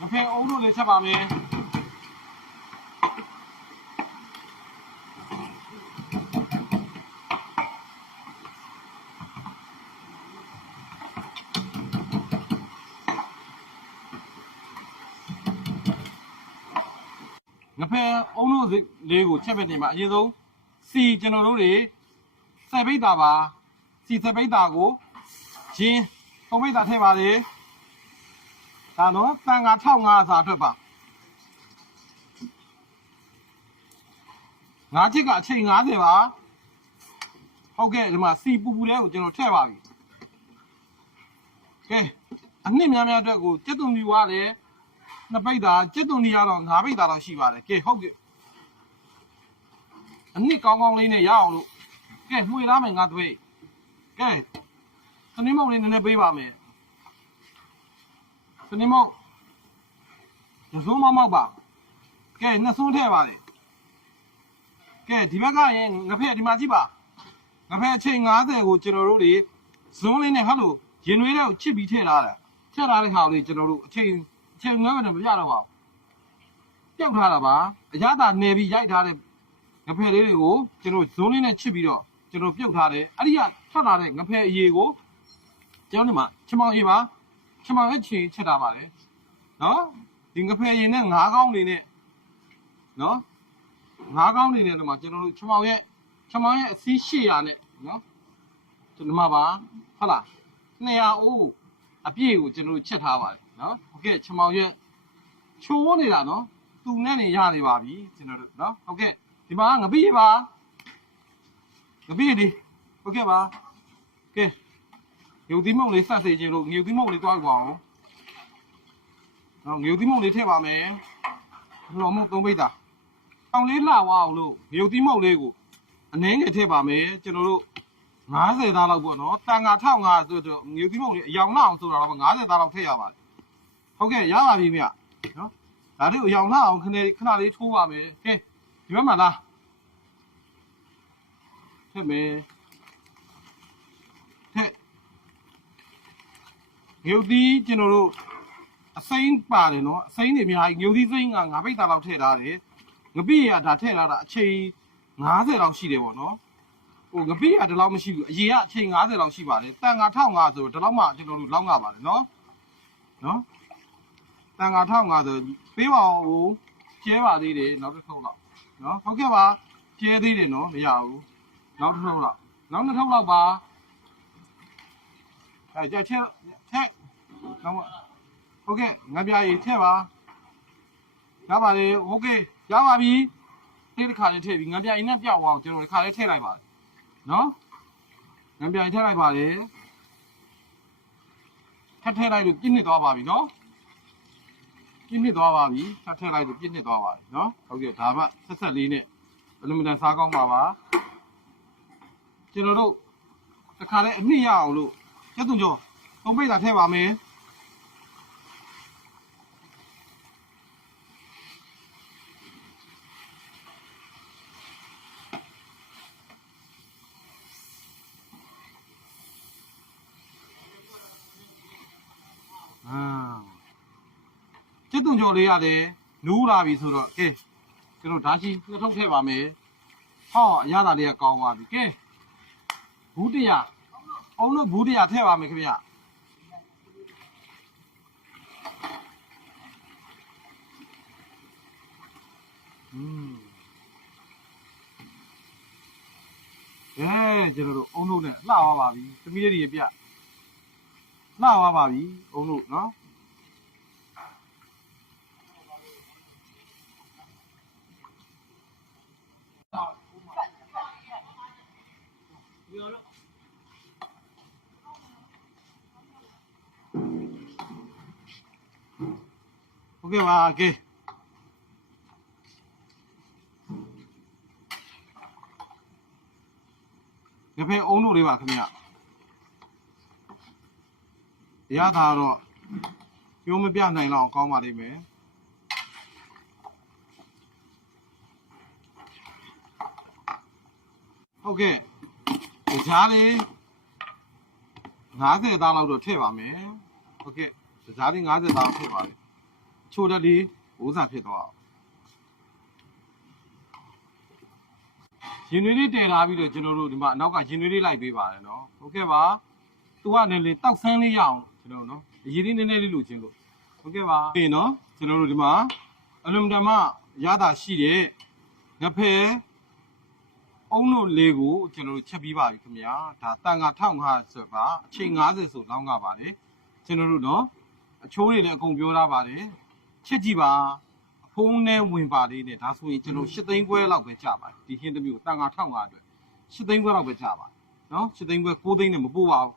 ငဖယ်အုံးတို့လေးချက်ပါမယ်ငဖယ်အုံးတို့လေးကိုချက်မဲ့နေမှာအရင်ဆုံးစီကျွန်တော်တို့တွေစက်ပိတ်တာပါစီစက်ပိတ်တာကိုရင်းသုံးပိတ်တာထည့်ပါလေ ဒါတော့တန်ငါ1500စာအတွက်ပါငါးချစ်ကအချိန်90ပါဟုတ်ကဲ့ဒီမှာစီပူပူလေးကိုကျွန်တော်ထည့်ပါပြီကဲအနှစ်များများအတွက်ကိုကျက်သွန်ဒီဝါလည်းနှစ်ပိတ်တာကျက်သွန်ဒီကတော့၅ပိတ်တာတော့ရှိပါတယ်ကဲဟုတ်ကဲ့အနှစ်ကောင်းကောင်းလေးနဲ့ရအောင်လို့ကဲမှွေလာမယ်ငါသွေးကဲသနင်းမောင်လေးနည်းနည်းပေးပါမယ် စနေမောင်ညဆုံးမမောက်ပါကဲနှစ်ဆုံးထည့်ပါလေကဲဒီဘက်ကရင်ငဖက်ဒီမှာကြည့်ပါငဖက်အချိန်90ကိုကျွန်တော်တို့တွေဇွန်းလေးနဲ့ဟတ်လို့ရင်နွေးတဲ့ကိုချစ်ပြီးထည့်လာတာထည့်လာတဲ့ခါလေးကျွန်တော်တို့အချိန်အချိန်ငယ်နဲ့မပြတော့ပါဘူးပျောက်ထားတာပါအရသာနေပြီးရိုက်ထားတဲ့ငဖက်လေးတွေကိုကျွန်တော်ဇွန်းလေးနဲ့ချစ်ပြီးတော့ကျွန်တော်ပြုတ်ထားတယ်အဲ့ဒီကထွက်လာတဲ့ငဖက်အရေကိုကျွန်တော်ဒီမှာချမောင်အရေ ပါချမောင်ရဲ့ချီချက်ထားပါလေနော်ဒီငဖယ်ရင်နဲ့ငါးကောင်းနေနဲ့နော်ငါးကောင်းနေနဲ့ဒီမှာကျွန်တော်တို့ချမောင်ရဲ့ချမောင်ရဲ့အစည်း800နဲ့နော်ကျွန်တော်မှာပါဟုတ်လား200ဦးအပြည့်ကိုကျွန်တော်တို့ချက်ထားပါတယ်နော်ဟုတ်ကဲ့ချမောင်ရဲ့ချိုးနေတာနော်သူနဲ့နေရနေပါပြီကျွန်တော်တို့နော်ဟုတ်ကဲ့ဒီမှာငပိရပါငပိရဒီဟုတ်ကဲ့ပါကဲ ငြုပ်သီးမုံလေးဆက်စေခြင်းလို့ငြုပ်သီးမုံလေးတွားကြပါအောင်။နော်ငြုပ်သီးမုံလေးထည့်ပါမယ်။လောမုံသုံးပိတ်တာ။အောင်လေးလှဝအောင်လို့ငြုပ်သီးမုံလေးကိုအနှင်းငယ်ထည့်ပါမယ်။ကျွန်တော်တို့90သားလောက်ပေါ့နော်။တန်ငါ1500ဆိုတော့ငြုပ်သီးမုံလေးအယောင်လှအောင်ဆိုတာတော့90သားလောက်ထည့်ရပါတယ်။ဟုတ်ကဲ့ရပါပြီမြတ်။နော်။ဒါတို့အယောင်လှအောင်ခဏလေးခဏလေးထိုးပါမယ်။ကဲဒီဘက်မှာလား။ထည့်မယ်။ထည့် ငုတ်သီးကျွန်တော်တို့အစိမ်းပါတယ်နော်အစိမ်းတွေအများကြီးငုတ်သီးစိမ်းကငါးပိတ်သားလောက်ထည့်ထားတယ်ငပိရဒါထည့်လာတာအချိန်90လောက်ရှိတယ်ပေါ့နော်ဟိုငပိရဒီလောက်မရှိဘူးအရင်ကအချိန်90လောက်ရှိပါတယ်တန်ငါ1500ဆိုတော့ဒီလောက်မှကျွန်တော်တို့လောက်ငါပါတယ်နော်နော်တန်ငါ1500ဆိုပေးပါအောင်ဟိုကျဲပါသေးတယ်နောက်တစ်ထုပ်လောက်နော်ဟုတ်ကဲ့ပါကျဲသေးတယ်နော်မရဘူးနောက်တစ်ထုပ်လောက်နောက်နှစ်ထုပ်လောက်ပါအဲကြက်ချက် နောက်ဟုတ်ကဲ့ငါပြရေထည့်ပါရပါလေဟုတ်ကဲ့ရပါပြီဒီတစ်ခါလေးထည့်ပြီငါပြရေနဲ့ပြောက်အောင်ကျွန်တော်ဒီခါလေးထည့်လိုက်ပါနော်ငါပြရေထည့်လိုက်ပါလေထပ်ထည့်လိုက်လို့ပြည့်နှစ်သွားပါပြီနော်ပြည့်နှစ်သွားပါပြီထပ်ထည့်လိုက်လို့ပြည့်နှစ်သွားပါပြီနော်ဟုတ်ကဲ့ဒါမှဆက်ဆက်လေးနဲ့အလုံးမတန်စားကောင်းပါပါကျွန်တော်တို့တစ်ခါလေးအနှစ်ရအောင်လို့ကျွတ်တုံကျော်သုံးပိတ်သာထည့်ပါမယ် ကျက်သွန်ကျော်လေးရတယ်နူးလာပြီဆိုတော့ကဲကျွန်တော်ဓာတ်ရှိနှစ်ထုပ်ထည့်ပါမယ်ဟောအရသာလေးကကောင်းသွားပြီကဲဘူးတရားအောင်လို့ဘူးတရားထည့်ပါမယ်ခင်ဗျอืมအဲကျွန်တော်တို့အုံတို့နဲ့လှသွားပါပြီသမီးလေးတွေပြလှသွားပါပြီအုံတို့နော် ဟုတ်ကဲ့ပါကဲဒီဖေးအုံတို့လေးပါခင်ဗျရတာတော့ပြောမပြနိုင်တော့ကောင်းပါလိမ့်မယ်ဟုတ်ကဲ့ဒီကြားလေး50သားလောက်တော့ထည့်ပါမယ်ဟုတ်ကဲ့ဒီကြားလေး50သားလောက်ထည့်ပါလေ ချိုးတက်လေးဘိုးစားဖြစ်သွားအောင်ရင်နွေးလေးတည်ထားပြီးတော့ကျွန်တော်တို့ဒီမှာအနောက်ကရင်နွေးလေးလိုက်ပေးပါတယ်နော်ဟုတ်ကဲ့ပါသူကလည်းလေတောက်ဆန်းလေးရအောင်ကျွန်တော်နော်အရေးလေးနည်းနည်းလေးလိုချင်လို့ဟုတ်ကဲ့ပါပြီးနော်ကျွန်တော်တို့ဒီမှာအလွန်တမရတာရှိတဲ့ငဖဲအုံးတို့လေးကိုကျွန်တော်တို့ချက်ပြီးပါပြီခင်ဗျာဒါတန်ခါ1500ဆိုပါအချိန်90ဆိုလောင်းကပါလေကျွန်တော်တို့နော်အချိုးတွေလည်းအကုန်ပြောထားပါတယ် ချက်ကြည့်ပါအဖုံးနဲ့ဝင်ပါလေးနဲ့ဒါဆိုရင်ကျွန်တော်8သိန်းခွဲလောက်ပဲကြပါတယ်ဒီဟင်းတစ်မျိုးတန်ခါ1500အတွက်8သိန်းခွဲလောက်ပဲကြပါတယ်နော်8သိန်းခွဲ9သိန်းနဲ့မပို့ပါဘူး